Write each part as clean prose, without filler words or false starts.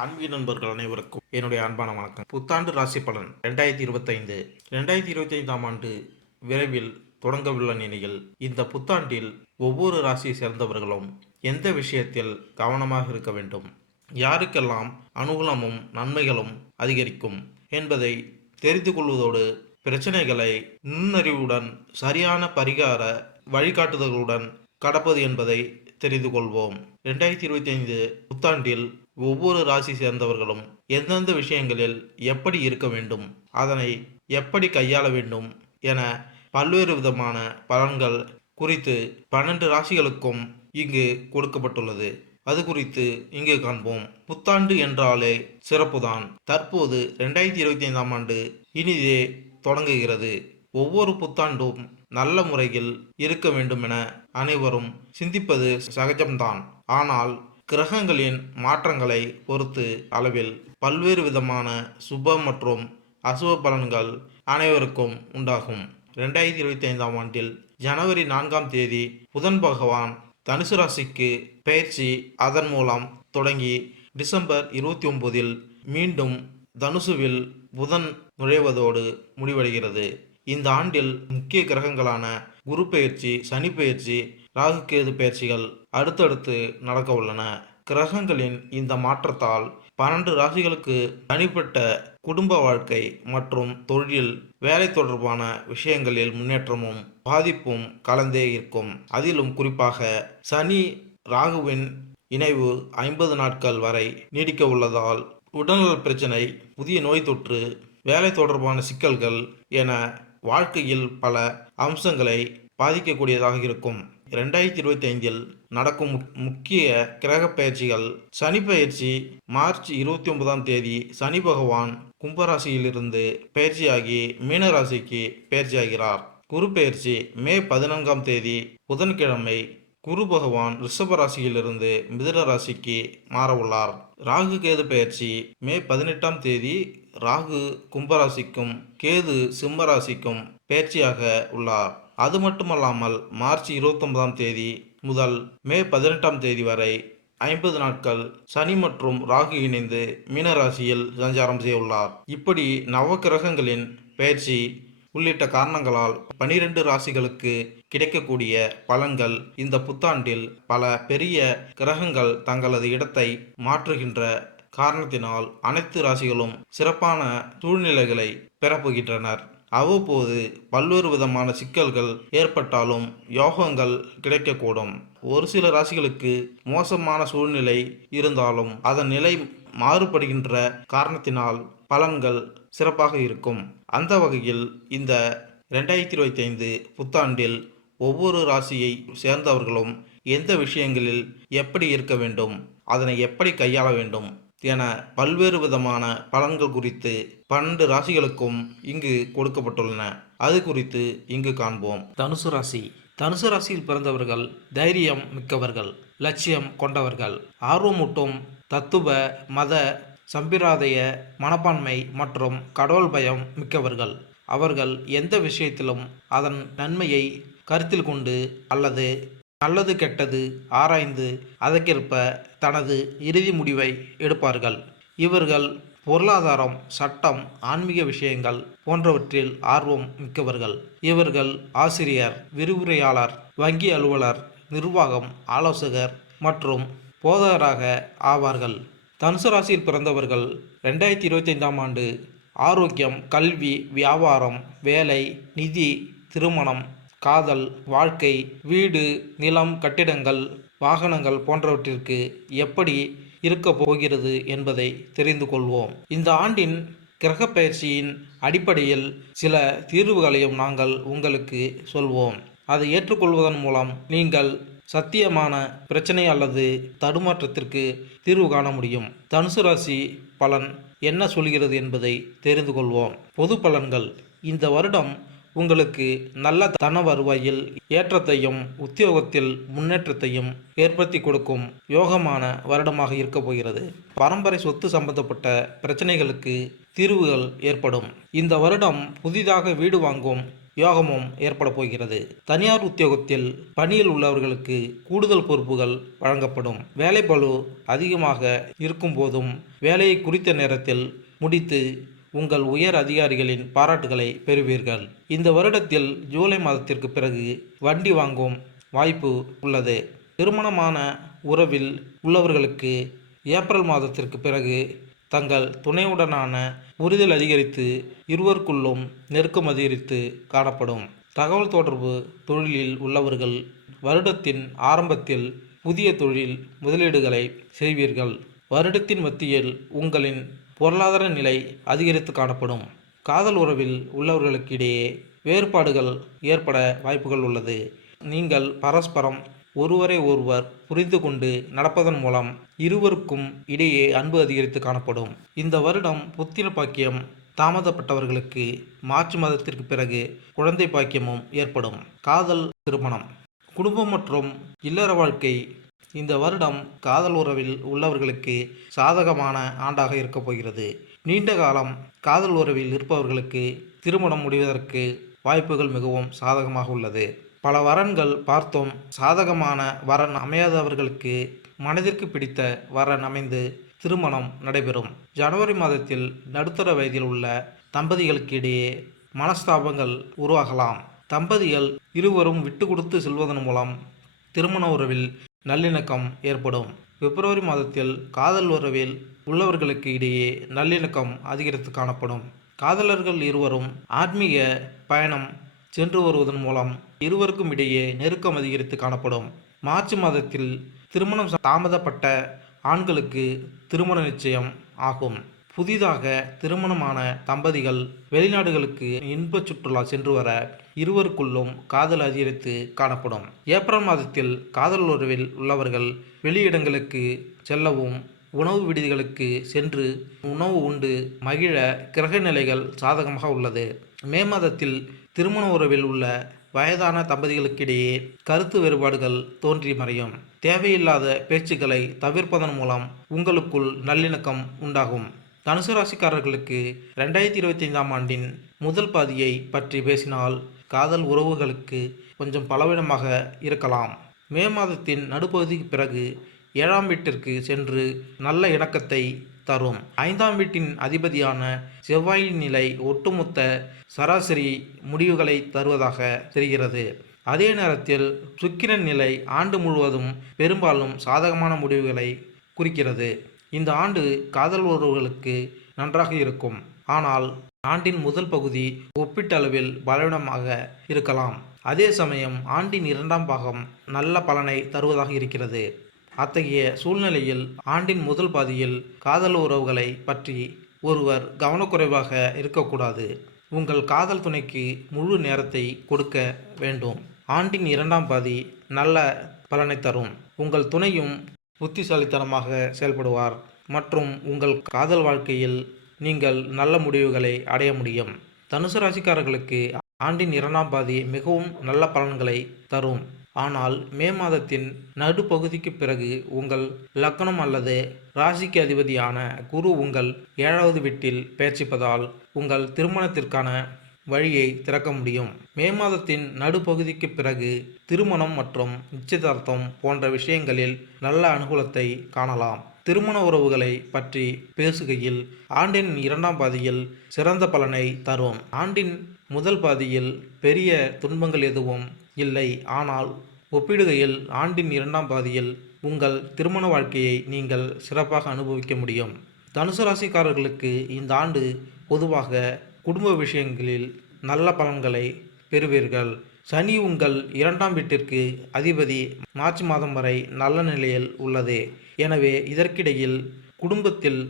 ஆன்மீக நண்பர்கள் அனைவருக்கும் என்னுடைய அன்பான வணக்கம். புத்தாண்டு ராசி பலன் 2025. 2025ஆம் ஆண்டு விரைவில் தொடங்கவுள்ள நிலையில் இந்த புத்தாண்டில் ஒவ்வொரு ராசியை சேர்ந்தவர்களும் எந்த விஷயத்தில் கவனமாக இருக்க வேண்டும், யாருக்கெல்லாம் அனுகூலமும் நன்மைகளும் அதிகரிக்கும் என்பதை தெரிந்து கொள்வதோடு பிரச்சனைகளை நுண்ணறிவுடன் சரியான பரிகார வழிகாட்டுதல்களுடன் கடப்பது என்பதை தெரிந்து கொள்வோம். 2025 புத்தாண்டில் ஒவ்வொரு ராசி சேர்ந்தவர்களும் எந்தெந்த விஷயங்களில் எப்படி இருக்க வேண்டும், அதனை எப்படி கையாள வேண்டும் என பல்வேறு விதமான பலன்கள் குறித்து 12 ராசிகளுக்கும் இங்கு கொடுக்கப்பட்டுள்ளது. அது குறித்து இங்கு காண்போம். புத்தாண்டு என்றாலே சிறப்புதான். தற்போது 2025ஆம் ஆண்டு இனிதே தொடங்குகிறது. ஒவ்வொரு புத்தாண்டும் நல்ல முறையில் இருக்க வேண்டும் என அனைவரும் சிந்திப்பது சகஜம்தான். ஆனால் கிரகங்களின் மாற்றங்களை பொறுத்து அளவில் பல்வேறு விதமான சுப மற்றும் அசுப பலன்கள் அனைவருக்கும் உண்டாகும். 2025ஆம் ஆண்டில் ஜனவரி 4ஆம் தேதி புதன் பகவான் தனுசு ராசிக்கு பெயர்ச்சி. அதன் மூலம் தொடங்கி டிசம்பர் 29இல் மீண்டும் தனுசுவில் புதன் நுழைவதோடு முடிவடைகிறது. இந்த ஆண்டில் முக்கிய கிரகங்களான குரு பெயர்ச்சி, சனி பெயர்ச்சி, ராகு கேது பெயர்ச்சிகள் அடுத்தடுத்து நடக்க உள்ளன. கிரகங்களின் இந்த மாற்றத்தால் 12 ராசிகளுக்கு தனிப்பட்ட குடும்ப வாழ்க்கை மற்றும் தொழில், வேலை தொடர்பான விஷயங்களில் முன்னேற்றமும் பாதிப்பும் கலந்தே இருக்கும். அதிலும் குறிப்பாக சனி ராகுவின் இணைவு 50 நாட்கள் வரை நீடிக்க உள்ளதால் உடல்நல பிரச்சனை, புதிய நோய் தொற்று, வேலை தொடர்பான சிக்கல்கள் என வாழ்க்கையில் பல அம்சங்களை பாதிக்கக்கூடியதாக இருக்கும். 2025இல் நடக்கும் முக்கிய கிரக பயிற்சிகள். சனி பயிற்சி மார்ச் 29ஆம் தேதி சனி பகவான் கும்பராசியிலிருந்து பயிற்சியாகி மீனராசிக்கு பயிற்சியாகிறார். குரு பயிற்சி மே 14ஆம் தேதி புதன்கிழமை குரு பகவான் ரிஷபராசியிலிருந்து மிதுன ராசிக்கு மாற உள்ளார். ராகு கேது பயிற்சி மே 18ஆம் தேதி ராகு கும்பராசிக்கும் கேது சிம்மராசிக்கும் பயிற்சியாக உள்ளார். அது மட்டுமல்லாமல் மார்ச் 29ஆம் தேதி முதல் மே 18ஆம் தேதி வரை 50 நாட்கள் சனி மற்றும் ராகு இணைந்து மீனராசியில் சஞ்சாரம் செய்ய உள்ளார். இப்படி நவ கிரகங்களின் பயிற்சி உள்ளிட்ட காரணங்களால் 12 ராசிகளுக்கு கிடைக்கக்கூடிய பலன்கள் இந்த புத்தாண்டில் பல பெரிய கிரகங்கள் தங்களது இடத்தை மாற்றுகின்ற காரணத்தினால் அனைத்து ராசிகளும் சிறப்பான சூழ்நிலைகளை பெறப்போகின்றனர். அவ்வப்போது பல்வேறு விதமான சிக்கல்கள் ஏற்பட்டாலும் யோகங்கள் கிடைக்கக்கூடும். ஒரு சில ராசிகளுக்கு மோசமான சூழ்நிலை இருந்தாலும் அதன் நிலை மாறுபடுகின்ற காரணத்தினால் பலன்கள் சிறப்பாக இருக்கும். அந்த வகையில் இந்த 2025 புத்தாண்டில் ஒவ்வொரு ராசியை சேர்ந்தவர்களும் எந்த விஷயங்களில் எப்படி இருக்க வேண்டும், அதனை எப்படி கையாள வேண்டும் என பல்வேறு விதமான பலன்கள் குறித்து 12 ராசிகளுக்கும் இங்கு கொடுக்கப்பட்டுள்ளன. அது குறித்து இங்கு காண்போம். தனுசு ராசி. தனுசு ராசியில் பிறந்தவர்கள் தைரியம் மிக்கவர்கள், லட்சியம் கொண்டவர்கள், ஆர்வமூட்டும் தத்துவ மத சம்பிரதாய மனப்பான்மை மற்றும் கடவுள் பயம் மிக்கவர்கள். அவர்கள் எந்த விஷயத்திலும் அதன் நன்மையை கருத்தில் கொண்டு அல்லது நல்லது கெட்டது ஆராய்ந்து அதற்கேற்ப தனது இறுதி முடிவை எடுப்பார்கள். இவர்கள் பொருளாதாரம், சட்டம், ஆன்மீக விஷயங்கள் போன்றவற்றில் ஆர்வம் மிக்கவர்கள். இவர்கள் ஆசிரியர், விரிவுரையாளர், வங்கி அலுவலர், நிர்வாகம், ஆலோசகர் மற்றும் போதகராக ஆவார்கள். தனுசு ராசியில் பிறந்தவர்கள் 2025ஆம் ஆண்டு ஆரோக்கியம், கல்வி, வியாபாரம், வேலை, நிதி, திருமணம், காதல், வாழ்க்கை, வீடு, நிலம், கட்டிடங்கள், வாகனங்கள் போன்றவற்றிற்கு எப்படி இருக்க போகிறது என்பதை தெரிந்து கொள்வோம். இந்த ஆண்டின் கிரக பயிற்சியின் அடிப்படையில் சில தீர்வுகளையும் நாங்கள் உங்களுக்கு சொல்வோம். அதை ஏற்றுக்கொள்வதன் மூலம் நீங்கள் சத்தியமான பிரச்சனை அல்லது தடுமாற்றத்திற்கு தீர்வு காண முடியும். தனுசு ராசி பலன் என்ன சொல்கிறது என்பதை தெரிந்து கொள்வோம். பொது பலன்கள். இந்த வருடம் உங்களுக்கு நல்ல தன வருவாயில் ஏற்றத்தையும் உத்தியோகத்தில் முன்னேற்றத்தையும் ஏற்படுத்தி கொடுக்கும் யோகமான வருடமாக இருக்க போகிறது. பரம்பரை சொத்து சம்பந்தப்பட்ட பிரச்சனைகளுக்கு தீர்வுகள் ஏற்படும். இந்த வருடம் புதிதாக வீடு வாங்கும் யோகமும் ஏற்பட போகிறது. தனியார் உத்தியோகத்தில் பணியில் உள்ளவர்களுக்கு கூடுதல் பொறுப்புகள் வழங்கப்படும். வேலைப்பளு அதிகமாக இருக்கும் போதும் வேலையை குறித்த நேரத்தில் முடித்து உங்கள் உயர் அதிகாரிகளின் பாராட்டுகளை பெறுவீர்கள். இந்த வருடத்தில் ஜூலை மாதத்திற்கு பிறகு வண்டி வாங்கும் வாய்ப்பு உள்ளது. திருமணமான உறவில் உள்ளவர்களுக்கு ஏப்ரல் மாதத்திற்கு பிறகு தங்கள் துணையுடனான புரிதல் அதிகரித்து இருவருக்குள்ளும் நெருக்கம் அதிகரித்து காணப்படும். தகவல் தொடர்பு தொழிலில் உள்ளவர்கள் வருடத்தின் ஆரம்பத்தில் புதிய தொழில் முதலீடுகளை செய்வீர்கள். வருடத்தின் மத்தியில் உங்களின் பொருளாதார நிலை அதிகரித்து காணப்படும். காதல் உறவில் உள்ளவர்களுக்கிடையே வேறுபாடுகள் ஏற்பட வாய்ப்புகள் உள்ளது. நீங்கள் பரஸ்பரம் ஒருவரை ஒருவர் புரிந்து கொண்டு நடப்பதன் மூலம் இருவருக்கும் இடையே அன்பு அதிகரித்து காணப்படும். இந்த வருடம் புத்திர பாக்கியம் தாமதப்பட்டவர்களுக்கு மார்ச் மாதத்திற்கு பிறகு குழந்தை பாக்கியமும் ஏற்படும். காதல், திருமணம், குடும்பம் மற்றும் இல்லற வாழ்க்கை இந்த வருடம் காதல் உறவில் உள்ளவர்களுக்கு சாதகமான ஆண்டாக இருக்கப் போகிறது. நீண்ட காலம் காதல் உறவில் இருப்பவர்களுக்கு திருமணம் முடிவதற்கு வாய்ப்புகள் மிகவும் சாதகமாக உள்ளது. பல வரன்கள் பார்த்தோம். சாதகமான வரன் அமையாதவர்களுக்கு மனதிற்கு பிடித்த வரன் அமைந்து திருமணம் நடைபெறும். ஜனவரி மாதத்தில் நடுத்தர வயதில் உள்ள தம்பதிகளுக்கு இடையே மனஸ்தாபங்கள் உருவாகலாம். தம்பதிகள் இருவரும் விட்டு கொடுத்து செல்வதன் மூலம் திருமண உறவில் நல்லிணக்கம் ஏற்படும். பிப்ரவரி மாதத்தில் காதல் உறவில் உள்ளவர்களுக்கு இடையே நல்லிணக்கம் அதிகரித்து காணப்படும். காதலர்கள் இருவரும் ஆன்மீக பயணம் சென்று வருவதன் மூலம் இருவருக்கும் இடையே நெருக்கம் அதிகரித்து காணப்படும். மார்ச் மாதத்தில் திருமணம் தாமதப்பட்ட ஆண்களுக்கு திருமண நிச்சயம் ஆகும். புதிதாக திருமணமான தம்பதிகள் வெளிநாடுகளுக்கு இன்ப சுற்றுலா சென்று வர இருவருக்குள்ளும் காதல் அதிகரித்து காணப்படும். ஏப்ரல் மாதத்தில் காதல் உறவில் உள்ளவர்கள் வெளியிடங்களுக்கு செல்லவும் உணவு விடுதிகளுக்கு சென்று உணவு உண்டு மகிழ கிரக நிலைகள் சாதகமாக உள்ளது. மே மாதத்தில் திருமண உறவில் உள்ள வயதான தம்பதிகளுக்கிடையே கருத்து வேறுபாடுகள் தோன்றி மறையும். தேவையில்லாத பேச்சுக்களை தவிர்ப்பதன் மூலம் உங்களுக்குள் நல்லிணக்கம் உண்டாகும். தனுசு ராசிக்காரர்களுக்கு 2025ஆம் ஆண்டின் முதல் பாதியை பற்றி பேசினால் காதல் உறவுகளுக்கு கொஞ்சம் பலவீனமாக இருக்கலாம். மே மாதத்தின் நடுப்பகுதிக்கு பிறகு 7ஆம் வீட்டிற்கு சென்று நல்ல இணக்கத்தை தரும். 5ஆம் வீட்டின் அதிபதியான செவ்வாயின் நிலை ஒட்டுமொத்த சராசரி முடிவுகளை தருவதாக தெரிகிறது. அதே நேரத்தில் சுக்கிரன் நிலை ஆண்டு முழுவதும் பெரும்பாலும் சாதகமான முடிவுகளை குறிக்கிறது. இந்த ஆண்டு காதல் உறவுகளுக்கு நன்றாக இருக்கும். ஆனால் ஆண்டின் முதல் பகுதி ஒப்பீட்டளவில் பலவீனமாக இருக்கலாம். அதே சமயம் ஆண்டின் 2ஆம் பாகம் நல்ல பலனை தருவதாக இருக்கிறது. அத்தகைய சூழ்நிலையில் ஆண்டின் முதல் பாதியில் காதல் உறவுகளை பற்றி ஒருவர் கவனக்குறைவாக இருக்கக்கூடாது. உங்கள் காதல் துணைக்கு முழு நேரத்தை கொடுக்க வேண்டும். ஆண்டின் 2ஆம் பாதி நல்ல பலனை தரும். உங்கள் துணையும் புத்திசாலித்தனமாக செயல்படுவார் மற்றும் உங்கள் காதல் வாழ்க்கையில் நீங்கள் நல்ல முடிவுகளை அடைய முடியும். தனுசு ராசிக்காரர்களுக்கு ஆண்டின் 2ஆம் பாதி மிகவும் நல்ல பலன்களை தரும். ஆனால் மே மாதத்தின் நடுப்பகுதிக்கு பிறகு உங்கள் லக்னம் அல்லது ராசிக்கு அதிபதியான குரு உங்கள் 7வது வீட்டில் பெயர்ச்சிப்பதால் உங்கள் திருமணத்திற்கான வழியை திறக்க முடியும். மே மாதத்தின் நடுப்பகுதிக்கு பிறகு திருமணம் மற்றும் நிச்சயதார்த்தம் போன்ற விஷயங்களில் நல்ல அனுகூலத்தை காணலாம். திருமண உறவுகளை பற்றி பேசுகையில் ஆண்டின் 2ஆம் பாதியில் சிறந்த பலனை தரும். ஆண்டின் முதல் பாதியில் பெரிய துன்பங்கள் எதுவும் இல்லை. ஆனால் ஒப்பிடுகையில் ஆண்டின் 2ஆம் பாதியில் உங்கள் திருமண வாழ்க்கையை நீங்கள் சிறப்பாக அனுபவிக்க முடியும். தனுசு ராசிக்காரர்களுக்கு இந்த ஆண்டு பொதுவாக குடும்ப விஷயங்களில் நல்ல பலன்களை பெறுவீர்கள். சனி உங்கள் 2ஆம் வீட்டிற்கு அதிபதி மார்ச் மாதம் வரை நல்ல நிலையில் உள்ளது. எனவே இதற்கிடையில் குடும்பத்தில்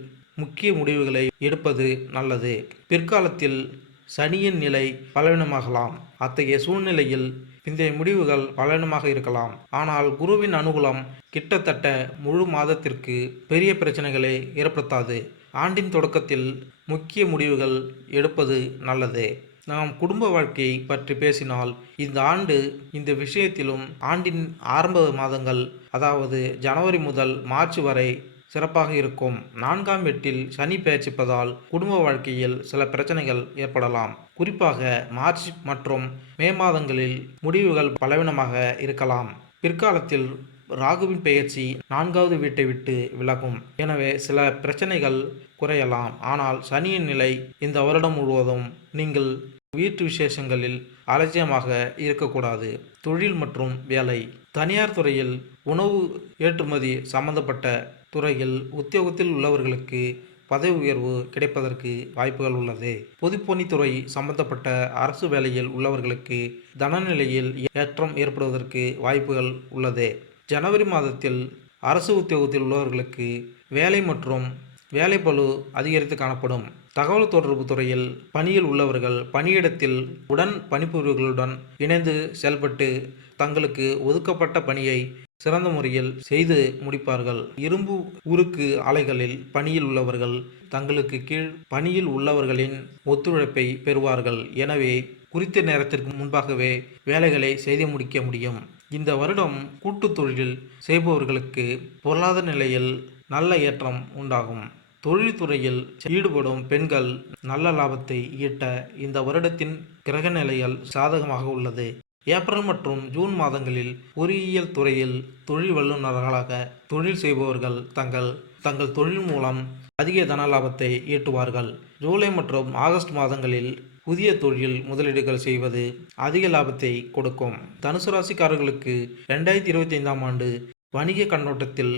முக்கிய முடிவுகளை எடுப்பது நல்லது. பிற்காலத்தில் சனியின் நிலை பலவீனமாகலாம். அத்தகைய சூழ்நிலையில் பிந்தைய முடிவுகள் பலவீனமாக இருக்கலாம். ஆனால் குருவின் அனுகூலம் கிட்டத்தட்ட முழு மாதத்திற்கு பெரிய பிரச்சனைகளை ஏற்படுத்தாது. ஆண்டின் தொடக்கத்தில் முக்கிய முடிவுகள் எடுப்பது நல்லது. நாம் குடும்ப வாழ்க்கையை பற்றி பேசினால் இந்த ஆண்டு இந்த விஷயத்திலும் ஆண்டின் ஆரம்ப மாதங்கள், அதாவது ஜனவரி முதல் மார்ச் வரை சிறப்பாக இருக்கும். 4ஆம் வீட்டில் சனி பெயர்ச்சிப்பதால் குடும்ப வாழ்க்கையில் சில பிரச்சனைகள் ஏற்படலாம். குறிப்பாக மார்ச் மற்றும் மே மாதங்களில் முடிவுகள் பலவீனமாக இருக்கலாம். பிற்காலத்தில் ராகுவின் பெயர்ச்சி 4வது வீட்டை விட்டு விலகும். எனவே சில பிரச்சனைகள் குறையலாம். ஆனால் சனியின் நிலை இந்த வருடம் முழுவதும் நீங்கள் வீட்டு விசேஷங்களில் அலட்சியமாக இருக்கக்கூடாது. தொழில் மற்றும் வேலை. தனியார் துறையில், உணவு ஏற்றுமதி சம்பந்தப்பட்ட துறையில் உத்தியோகத்தில் உள்ளவர்களுக்கு பதவி உயர்வு கிடைப்பதற்கு வாய்ப்புகள் உள்ளது. பொதுப்பணித்துறை சம்பந்தப்பட்ட அரசு வேலையில் உள்ளவர்களுக்கு தனநிலையில் ஏற்றம் ஏற்படுவதற்கு வாய்ப்புகள் உள்ளது. ஜனவரி மாதத்தில் அரசு உத்தியோகத்தில் உள்ளவர்களுக்கு வேலை மற்றும் வேலைப்பளு அதிகரித்து காணப்படும். தகவல் தொடர்பு துறையில் பணியில் உள்ளவர்கள் பணியிடத்தில் உடன் பணிபுரிபவர்களுடன் இணைந்து செயல்பட்டு தங்களுக்கு ஒதுக்கப்பட்ட பணியை சிறந்த முறையில் செய்து முடிப்பார்கள். இரும்பு உருக்கு ஆலைகளில் பணியில் உள்ளவர்கள் தங்களுக்கு கீழ் பணியில் உள்ளவர்களின் ஒத்துழைப்பை பெறுவார்கள். எனவே குறித்த நேரத்திற்கு முன்பாகவே வேலைகளை செய்து முடிக்க முடியும். இந்த வருடம் கூட்டுத் தொழில் செய்பவர்களுக்கு பொருளாதார நிலையில் நல்ல ஏற்றம் உண்டாகும். தொழில்துறையில் ஈடுபடும் பெண்கள் நல்ல லாபத்தை ஈட்ட இந்த வருடத்தின் கிரக நிலைகள் சாதகமாக உள்ளது. ஏப்ரல் மற்றும் ஜூன் மாதங்களில் பொறியியல் துறையில் தொழில் வல்லுநர்களாக தொழில் செய்பவர்கள் தங்கள் தொழில் மூலம் அதிக தன லாபத்தை ஈட்டுவார்கள். ஜூலை மற்றும் ஆகஸ்ட் மாதங்களில் புதிய தொழில் முதலீடுகள் செய்வது அதிக லாபத்தை கொடுக்கும். தனுசு ராசிக்காரர்களுக்கு 2025ஆம் ஆண்டு வணிக கண்ணோட்டத்தில்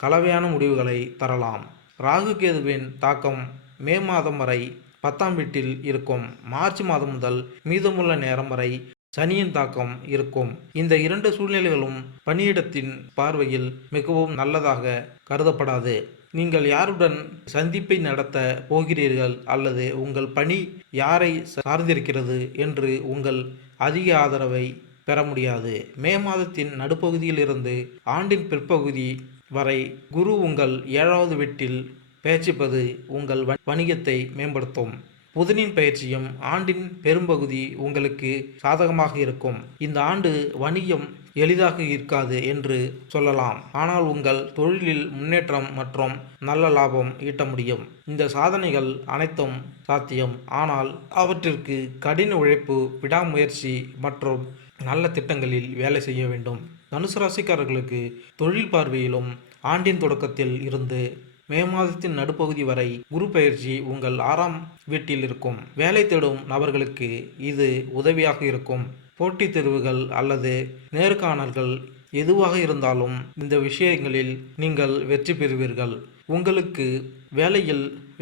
கலவையான முடிவுகளை தரலாம். ராகு கேதுவின் தாக்கம் மே மாதம் வரை 10ஆம் வீட்டில் இருக்கும். மார்ச் மாதம் முதல் மீதமுள்ள நேரம் வரை சனியின் தாக்கம் இருக்கும். இந்த 2 சூழ்நிலைகளும் பணியிடத்தின் பார்வையில் மிகவும் நல்லதாக கருதப்படாது. நீங்கள் யாருடன் சந்திப்பை நடத்த போகிறீர்கள் அல்லது உங்கள் பணி யாரை சார்ந்திருக்கிறது என்று உங்கள் அதிக ஆதரவை பெற முடியாது. மே மாதத்தின் நடுப்பகுதியில் இருந்து ஆண்டின் பிற்பகுதி வரை குரு உங்கள் 7வது வீட்டில் பெயர்ச்சிப்பது உங்கள் வணிகத்தை மேம்படுத்தும். புதனின் பயிற்சியும் ஆண்டின் பெரும்பகுதி உங்களுக்கு சாதகமாக இருக்கும். இந்த ஆண்டு வணிகம் எளிதாக இருக்காது என்று சொல்லலாம். ஆனால் உங்கள் தொழிலில் முன்னேற்றம் மற்றும் நல்ல லாபம் ஈட்ட முடியும். இந்த சாதனைகள் அனைத்தும் சாத்தியம். ஆனால் அவற்றிற்கு கடின உழைப்பு, விடாமுயற்சி மற்றும் நல்ல திட்டங்களில் வேலை செய்ய வேண்டும். தனுசு ராசிக்காரர்களுக்கு தொழில் பார்வையிலும் ஆண்டின் தொடக்கத்தில் இருந்து மே மாதத்தின் நடுப்பகுதி வரை குரு பயிற்சி உங்கள் 6ஆம் வீட்டில் இருக்கும். வேலை தேடும் நபர்களுக்கு இது உதவியாக இருக்கும். போட்டித் தேர்வுகள் அல்லது நேர்காணல்கள் எதுவாக இருந்தாலும் இந்த விஷயங்களில் நீங்கள் வெற்றி பெறுவீர்கள். உங்களுக்கு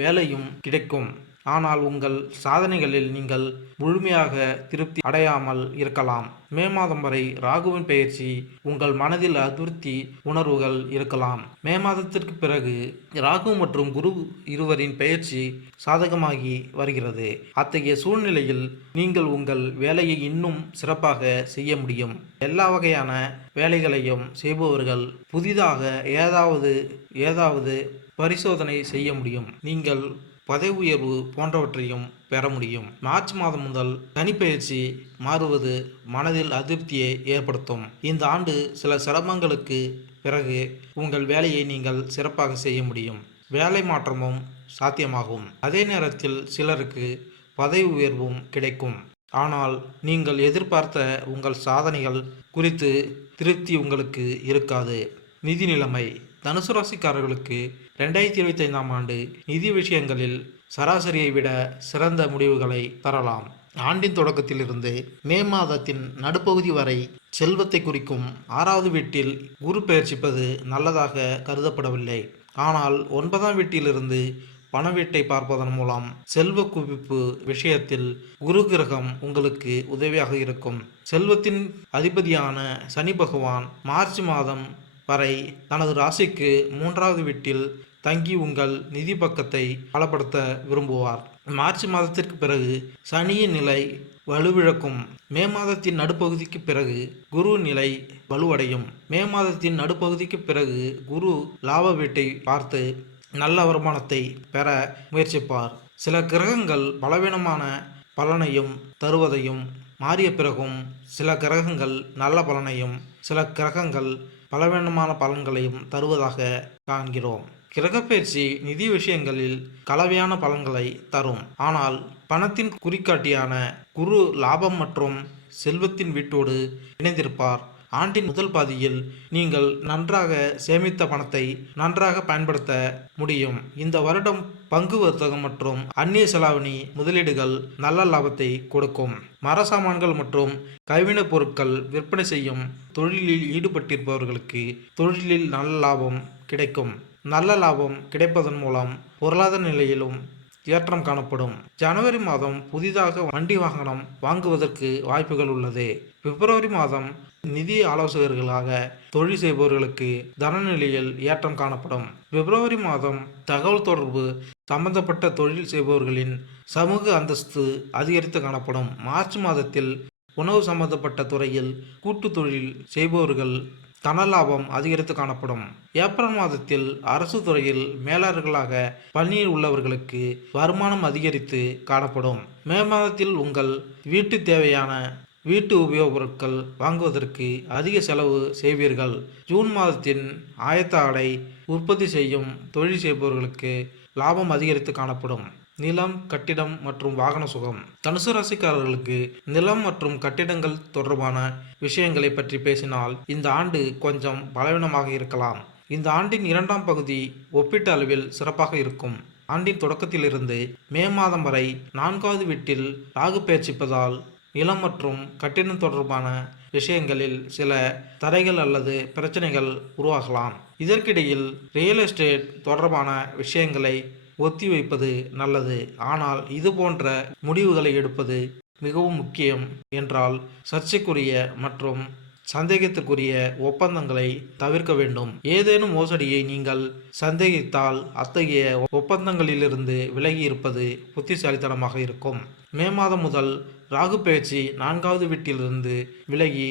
வேலையும் கிடைக்கும். ஆனால் உங்கள் சாதனைகளில் நீங்கள் முழுமையாக திருப்தி அடையாமல் இருக்கலாம். மே மாதம் வரை ராகுவின் பெயர்ச்சி உங்கள் மனதில் அதிருப்தி உணர்வுகள் இருக்கலாம். மே மாதத்திற்கு பிறகு ராகு மற்றும் குரு இருவரின் பெயர்ச்சி சாதகமாகி வருகிறது. அத்தகைய சூழ்நிலையில் நீங்கள் உங்கள் வேலையை இன்னும் சிறப்பாக செய்ய முடியும். எல்லா வகையான வேலைகளையும் செய்பவர்கள் புதிதாக ஏதாவது பரிசோதனை செய்ய முடியும். நீங்கள் பதவி உயர்வு போன்றவற்றையும் பெற முடியும். மார்ச் மாதம் முதல் தனிப்பெயர்ச்சி மாறுவது மனதில் அதிருப்தியை ஏற்படுத்தும். இந்த ஆண்டு சில சிரமங்களுக்கு பிறகு உங்கள் வேலையை நீங்கள் சிறப்பாக செய்ய முடியும். வேலை மாற்றமும் சாத்தியமாகும். அதே நேரத்தில் சிலருக்கு பதவி உயர்வும் கிடைக்கும். ஆனால் நீங்கள் எதிர்பார்த்த உங்கள் சாதனைகள் குறித்து திருப்தி உங்களுக்கு இருக்காது. நிதி நிலைமை. தனுசு ராசிக்காரர்களுக்கு 2025ஆம் ஆண்டு நிதி விஷயங்களில் சராசரியை விட சிறந்த முடிவுகளை தரலாம். ஆண்டின் தொடக்கத்திலிருந்து மே மாதத்தின் நடுப்பகுதி வரை செல்வத்தை குறிக்கும் 6வது வீட்டில் குரு பெயர்ச்சிப்பது நல்லதாக கருதப்படவில்லை. ஆனால் 9ஆம் வீட்டிலிருந்து பண வீட்டை பார்ப்பதன் மூலம் செல்வ குவிப்பு விஷயத்தில் குரு கிரகம் உங்களுக்கு உதவியாக இருக்கும். செல்வத்தின் அதிபதியான சனி பகவான் மார்ச் மாதம் வரை தனது ராசிக்கு 3வது வீட்டில் தங்கி உங்கள் நிதி பக்கத்தை பலப்படுத்த விரும்புவார். மார்ச் மாதத்திற்கு பிறகு சனியின் நிலை வலுவிழக்கும். மே மாதத்தின் நடுப்பகுதிக்கு பிறகு குரு நிலை வலுவடையும். மே மாதத்தின் நடுப்பகுதிக்கு பிறகு குரு லாப வீட்டை பார்த்து நல்ல வருமானத்தை பெற முயற்சிப்பார். சில கிரகங்கள் பலவீனமான பலனையும் தருவதையும் மாறிய பிறகும் சில கிரகங்கள் நல்ல பலனையும் சில கிரகங்கள் பலவீனமான பலன்களையும் தருவதாக காண்கிறோம். கிரகப்பெயர்ச்சி நிதி விஷயங்களில் கலவையான பலன்களை தரும். ஆனால் பணத்தின் குறிகாட்டியான குரு லாபம் மற்றும் செல்வத்தின் வீட்டோடு இணைந்திருப்பார். ஆண்டின் முதல் பாதியில் நீங்கள் நன்றாக சேமித்த பணத்தை நன்றாக பயன்படுத்த முடியும். இந்த வருடம் பங்கு வர்த்தகம் மற்றும் அந்நிய செலாவணி முதலீடுகள் நல்ல லாபத்தை கொடுக்கும். மர சாமான்கள் மற்றும் கைவினைப் பொருட்கள் விற்பனை செய்யும் தொழிலில் ஈடுபட்டிருப்பவர்களுக்கு தொழிலில் நல்ல லாபம் கிடைக்கும். நல்ல லாபம் கிடைப்பதன் மூலம் பொருளாதார நிலையிலும் ஏற்றம் காணப்படும். ஜனவரி மாதம் புதிதாக வண்டி வாகனம் வாங்குவதற்கு வாய்ப்புகள் உள்ளது. பிப்ரவரி மாதம் நிதி ஆலோசகர்களாக தொழில் செய்பவர்களுக்கு தனநிலையில் ஏற்றம் காணப்படும். பிப்ரவரி மாதம் தகவல் தொடர்பு சம்பந்தப்பட்ட தொழில் செய்பவர்களின் சமூக அந்தஸ்து அதிகரித்து காணப்படும். மார்ச் மாதத்தில் உணவு சம்பந்தப்பட்ட துறையில் கூட்டு தொழில் செய்பவர்கள் தனலாபம் அதிகரித்து காணப்படும். ஏப்ரல் மாதத்தில் அரசு துறையில் மேலாளர்களாக பணியில் உள்ளவர்களுக்கு வருமானம் அதிகரித்து காணப்படும். மே மாதத்தில் உங்கள் வீட்டு தேவையான வீட்டு உபயோகப் பொருட்கள் வாங்குவதற்கு அதிக செலவு செய்வீர்கள். ஜூன் மாதத்தின் ஆயத்த ஆடை உற்பத்தி செய்யும் தொழில் செய்பவர்களுக்கு லாபம் அதிகரித்து காணப்படும். நிலம், கட்டிடம் மற்றும் வாகன சுகம். தனுசு ராசிக்காரர்களுக்கு நிலம் மற்றும் கட்டிடங்கள் தொடர்பான விஷயங்களை பற்றி பேசினால் இந்த ஆண்டு கொஞ்சம் பலவீனமாக இருக்கலாம். இந்த ஆண்டின் இரண்டாம் பகுதி ஒப்பீட்டு அளவில் சிறப்பாக இருக்கும். ஆண்டின் தொடக்கத்திலிருந்து மே மாதம் வரை 4வது வீட்டில் ராகு பெயர்ச்சிப்பதால் நிலம் மற்றும் கட்டிடம் தொடர்பான விஷயங்களில் சில தடைகள் அல்லது பிரச்சனைகள் உருவாகலாம். இதற்கிடையில் ரியல் எஸ்டேட் தொடர்பான விஷயங்களை ஒத்திவைப்பது நல்லது. ஆனால் இது போன்ற முடிவுகளை எடுப்பது மிகவும் முக்கியம் என்றால் சர்ச்சைக்குரிய மற்றும் சந்தேகத்துக்குரிய ஒப்பந்தங்களை தவிர்க்க வேண்டும். ஏதேனும் மோசடியை நீங்கள் சந்தேகித்தால் அத்தகைய ஒப்பந்தங்களிலிருந்து விலகி இருப்பது புத்திசாலித்தனமாக இருக்கும். மே மாதம் முதல் ராகு பெயர்ச்சி 4வது வீட்டிலிருந்து விலகி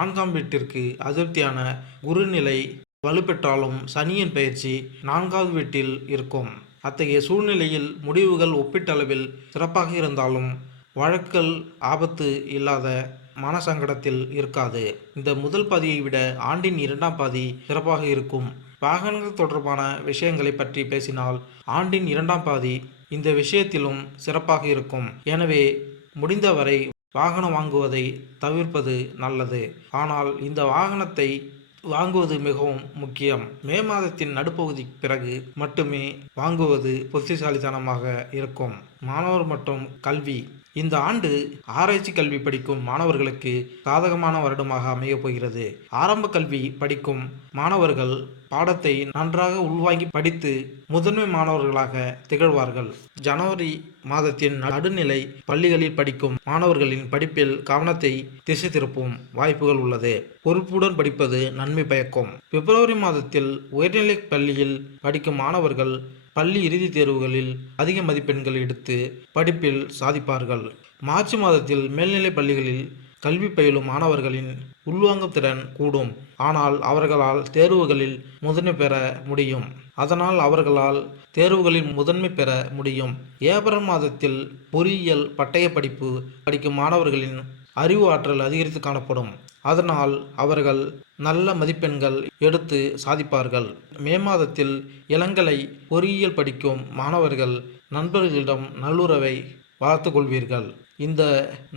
4ஆம் வீட்டிற்கு அதிருப்தியான குரு நிலை வலுப்பெற்றாலும் சனியின் பெயர்ச்சி 4வது வீட்டில் இருக்கும். அத்தகைய சூழ்நிலையில் முடிவுகள் ஒப்பீட்டளவில் சிறப்பாக இருந்தாலும் வழக்கல் ஆபத்து இல்லாத மனசங்கடத்தில் இருக்காது. இந்த முதல் பாதியை விட ஆண்டின் இரண்டாம் பாதி சிறப்பாக இருக்கும். வாகனங்கள் தொடர்பான விஷயங்களை பற்றி பேசினால் ஆண்டின் இரண்டாம் பாதி இந்த விஷயத்திலும் சிறப்பாக இருக்கும். எனவே முடிந்தவரை வாகனம் வாங்குவதை தவிர்ப்பது நல்லது. ஆனால் இந்த வாகனத்தை வாங்குவது மிகவும் முக்கியம். மே மாதத்தின் நடுப்பகுதிக்கு பிறகு மட்டுமே வாங்குவது புத்திசாலித்தனமாக இருக்கும். மாணவர் மற்றும் கல்வி. இந்த ஆண்டு ஆராய்ச்சி கல்வி படிக்கும் மாணவர்களுக்கு சாதகமான வருடமாக அமையப் போகிறது. ஆரம்ப கல்வி படிக்கும் மாணவர்கள் பாடத்தை நன்றாக உள்வாங்கி படித்து முதன்மை மாணவர்களாக திகழ்வார்கள். ஜனவரி மாதத்தின் நடுநிலை பள்ளிகளில் படிக்கும் மாணவர்களின் படிப்பில் கவனத்தை திசை திருப்பும் வாய்ப்புகள் உள்ளது. பொறுப்புடன் படிப்பது நன்மை பயக்கும். பிப்ரவரி மாதத்தில் உயர்நிலை பள்ளியில் படிக்கும் மாணவர்கள் பள்ளி இறுதித் தேர்வுகளில் அதிக மதிப்பெண்கள் எடுத்து படிப்பில் சாதிப்பார்கள். மார்ச் மாதத்தில் மேல்நிலை பள்ளிகளில் கல்வி பயிலும் மாணவர்களின் உள்வாங்கும் திறன் கூடும். ஆனால் அவர்களால் தேர்வுகளில் முதன்மை பெற முடியும். ஏப்ரல் மாதத்தில் பொறியியல் பட்டய படிப்பு படிக்கும் மாணவர்களின் அறிவு ஆற்றல் அதிகரித்து காணப்படும். அதனால் அவர்கள் நல்ல மதிப்பெண்கள் எடுத்து சாதிப்பார்கள். மே மாதத்தில் இளங்கலை பொறியியல் படிக்கும் மாணவர்கள் நண்பர்களிடம் நல்லுறவை வளர்த்து கொள்வீர்கள். இந்த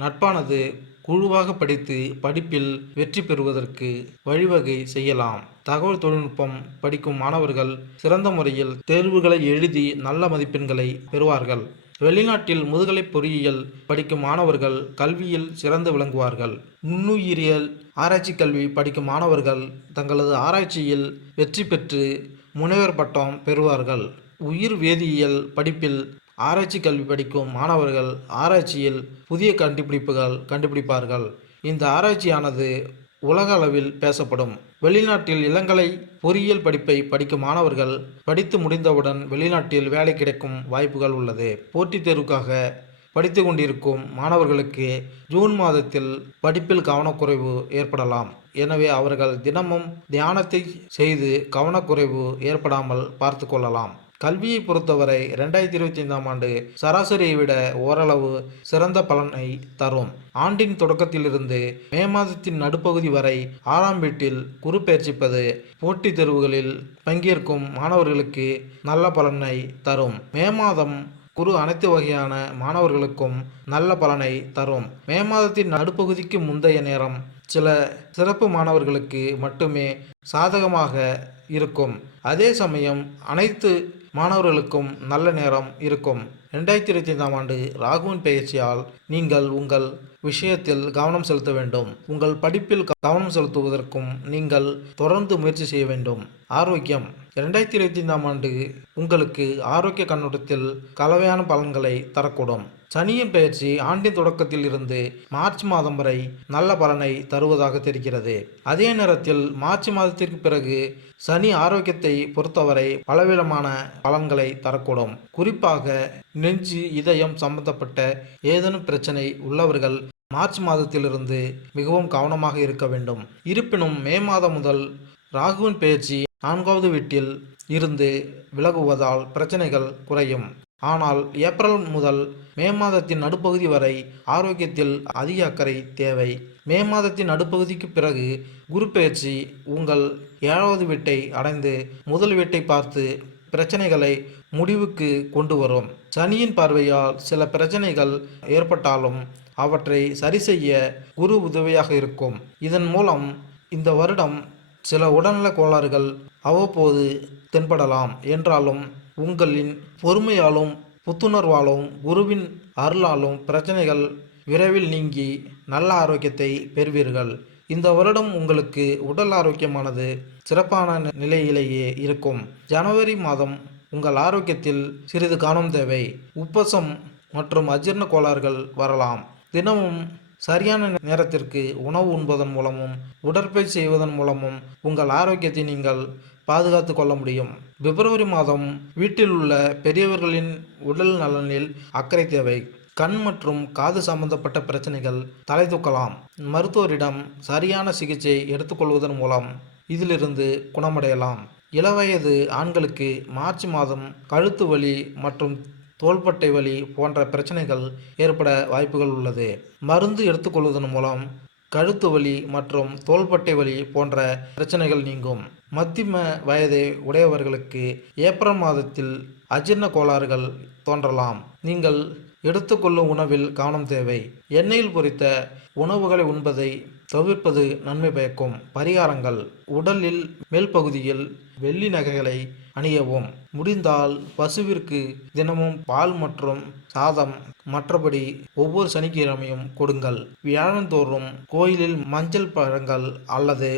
நட்பானது குழுவாக படித்து படிப்பில் வெற்றி பெறுவதற்கு வழிவகை செய்யலாம். தகவல் தொழில்நுட்பம் படிக்கும் மாணவர்கள் சிறந்த முறையில் தேர்வுகளை எழுதி நல்ல மதிப்பெண்களை பெறுவார்கள். வெளிநாட்டில் முதுகலை பொறியியல் படிக்கும் மாணவர்கள் கல்வியில் சிறந்து விளங்குவார்கள். நுண்ணுயிரியல் ஆராய்ச்சி கல்வி படிக்கும் மாணவர்கள் தங்களது ஆராய்ச்சியில் வெற்றி பெற்று முனைவர் பட்டம் பெறுவார்கள். உயிர் வேதியியல் படிப்பில் ஆராய்ச்சி கல்வி படிக்கும் மாணவர்கள் ஆராய்ச்சியில் புதிய கண்டுபிடிப்புகள் கண்டுபிடிப்பார்கள். இந்த ஆராய்ச்சியானது உலக அளவில் பேசப்படும். வெளிநாட்டில் இளங்கலை பொறியியல் படிப்பை படிக்கும் மாணவர்கள் படித்து முடிந்தவுடன் வெளிநாட்டில் வேலை கிடைக்கும் வாய்ப்புகள் உள்ளது. போட்டித் தேர்வுக்காக படித்து கொண்டிருக்கும் மாணவர்களுக்கு ஜூன் மாதத்தில் படிப்பில் கவனக்குறைவு ஏற்படலாம். எனவே அவர்கள் தினமும் தியானத்தை செய்து கவனக்குறைவு ஏற்படாமல் பார்த்து கொள்ளலாம். கல்வியை பொறுத்தவரை 2025ஆம் ஆண்டு சராசரியை விட ஓரளவு சிறந்த பலனை தரும். ஆண்டின் தொடக்கத்திலிருந்து மே மாதத்தின் நடுப்பகுதி வரை 6ஆம் வீட்டில் குரு பெயர்ச்சிப்பது போட்டித் தேர்வுகளில் பங்கேற்கும் மாணவர்களுக்கு நல்ல பலனை தரும். மே மாதம் குரு அனைத்து வகையான மாணவர்களுக்கும் நல்ல பலனை தரும். மே மாதத்தின் நடுப்பகுதிக்கு முந்தைய நேரம் சில சிறப்பு மாணவர்களுக்கு மட்டுமே சாதகமாக இருக்கும். அதே சமயம் அனைத்து மாணவர்களுக்கும் நல்ல நேரம் இருக்கும். 2025ஆம் ஆண்டு ராகுவின் பெயர்ச்சியால் நீங்கள் உங்கள் விஷயத்தில் கவனம் செலுத்த வேண்டும். உங்கள் படிப்பில் கவனம் செலுத்துவதற்கும் நீங்கள் தொடர்ந்து முயற்சி செய்ய வேண்டும். ஆரோக்கியம் 2025ஆம் ஆண்டு உங்களுக்கு ஆரோக்கிய கண்ணோட்டத்தில் கலவையான பலன்களை தரக்கூடும். சனியின் பெயர்ச்சி ஆண்டின் தொடக்கத்தில் இருந்து மார்ச் மாதம் வரை நல்ல பலனை தருவதாக தெரிகிறது. அதே நேரத்தில் மார்ச் மாதத்திற்கு பிறகு சனி ஆரோக்கியத்தை பொறுத்தவரை பலவிதமான பலன்களை தரக்கூடும். குறிப்பாக நெஞ்சு இதயம் சம்பந்தப்பட்ட ஏதேனும் பிரச்சனை உள்ளவர்கள் மார்ச் மாதத்திலிருந்து மிகவும் கவனமாக இருக்க வேண்டும். இருப்பினும் மே மாதம் முதல் ராகுவின் பெயர்ச்சி 4வது வீட்டில் இருந்து விலகுவதால் பிரச்சனைகள் குறையும். ஆனால் ஏப்ரல் முதல் மே மாதத்தின் நடுப்பகுதி வரை ஆரோக்கியத்தில் அதிக அக்கறை தேவை. மே மாதத்தின் நடுப்பகுதிக்கு பிறகு குரு பெயர்ச்சி உங்கள் 7வது வீட்டை அடைந்து முதல் வீட்டை பார்த்து பிரச்சனைகளை முடிவுக்கு கொண்டு வரும். சனியின் பார்வையால் சில பிரச்சனைகள் ஏற்பட்டாலும் அவற்றை சரி செய்ய குரு உதவியாக இருக்கும். இதன் மூலம் இந்த வருடம் சில உடல்நல கோளாறுகள் அவ்வப்போது தென்படலாம் என்றாலும் உங்களின் பொறுமையாலும் புத்துணர்வாலும் குருவின் அருளாலும் பிரச்சனைகள் விரைவில் நீங்கி நல்ல ஆரோக்கியத்தை பெறுவீர்கள். இந்த வருடம் உங்களுக்கு உடல் ஆரோக்கியமானது சிறப்பான நிலையிலேயே இருக்கும். ஜனவரி மாதம் உங்கள் ஆரோக்கியத்தில் சிறிது கவனம் தேவை. உப்பசம் மற்றும் அஜீரண கோளாறுகள் வரலாம். தினமும் சரியான நேரத்திற்கு உணவு உண்பதன் மூலமும் உடற்பயிற்சி செய்வதன் மூலமும் உங்கள் ஆரோக்கியத்தை நீங்கள் பாதுகாத்து கொள்ள முடியும். பிப்ரவரி மாதம் வீட்டில் உள்ள பெரியவர்களின் உடல் நலனில் அக்கறை தேவை. கண் மற்றும் காது சம்பந்தப்பட்ட பிரச்சனைகள் தலை தூக்கலாம். மருத்துவரிடம் சரியான சிகிச்சை எடுத்துக்கொள்வதன் மூலம் இதிலிருந்து குணமடையலாம். இளவயது ஆண்களுக்கு மார்ச் மாதம் கழுத்து வலி மற்றும் தோள்பட்டை வலி போன்ற பிரச்சனைகள் ஏற்பட வாய்ப்புகள் உள்ளது. மருந்து எடுத்துக்கொள்வதன் மூலம் கழுத்து வலி மற்றும் தோள்பட்டை வலி போன்ற பிரச்சனைகள் நீங்கும். மத்தியம வயதை உடையவர்களுக்கு ஏப்ரல் மாதத்தில் அஜீரண கோளாறுகள் தோன்றலாம். நீங்கள் எடுத்துக்கொள்ளும் உணவில் கவனம் தேவை. எண்ணெயில் பொரித்த உணவுகளை உண்பதை தவிர்ப்பது நன்மை பயக்கும். பரிகாரங்கள்: உடலில் மேல் பகுதியில் வெள்ளி நகைகளை அணியவும். முடிந்தால் பசுவிற்கு தினமும் பால் மற்றும் சாதம் மற்றபடி ஒவ்வொரு சனிக்கிழமையும் கொடுங்கள். வியாழந்தோறும் கோயிலில் மஞ்சள் பழங்கள் அல்லது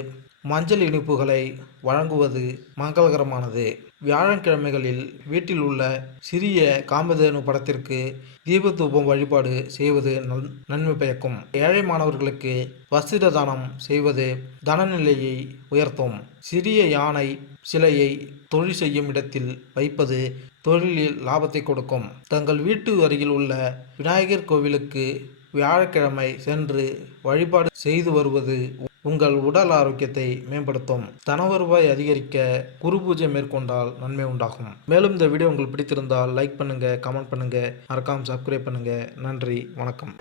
மஞ்சள் இனிப்புகளை வழங்குவது மங்களகரமானது. வியாழக்கிழமைகளில் வீட்டில் உள்ள சிறிய காமதேனு படத்திற்கு தீபதூபம் வழிபாடு செய்வது நன்மை பயக்கும். ஏழை மாணவர்களுக்கு வஸ்திர தானம் செய்வது தனநிலையை உயர்த்தும். சிறிய யானை சிலையை தொழில் செய்யும் இடத்தில் வைப்பது தொழிலில் லாபத்தை கொடுக்கும். தங்கள் வீட்டு அருகில் உள்ள விநாயகர் கோவிலுக்கு வியாழக்கிழமை சென்று வழிபாடு செய்து வருவது உங்கள் உடல் ஆரோக்கியத்தை மேம்படுத்தும். தன வருவாய் அதிகரிக்க குரு பூஜை மேற்கொண்டால் நன்மை உண்டாகும். மேலும் இந்த வீடியோ உங்களுக்கு பிடித்திருந்தால் லைக் பண்ணுங்க, கமெண்ட் பண்ணுங்க, மறக்காம சப்ஸ்கிரைப் பண்ணுங்க. நன்றி, வணக்கம்.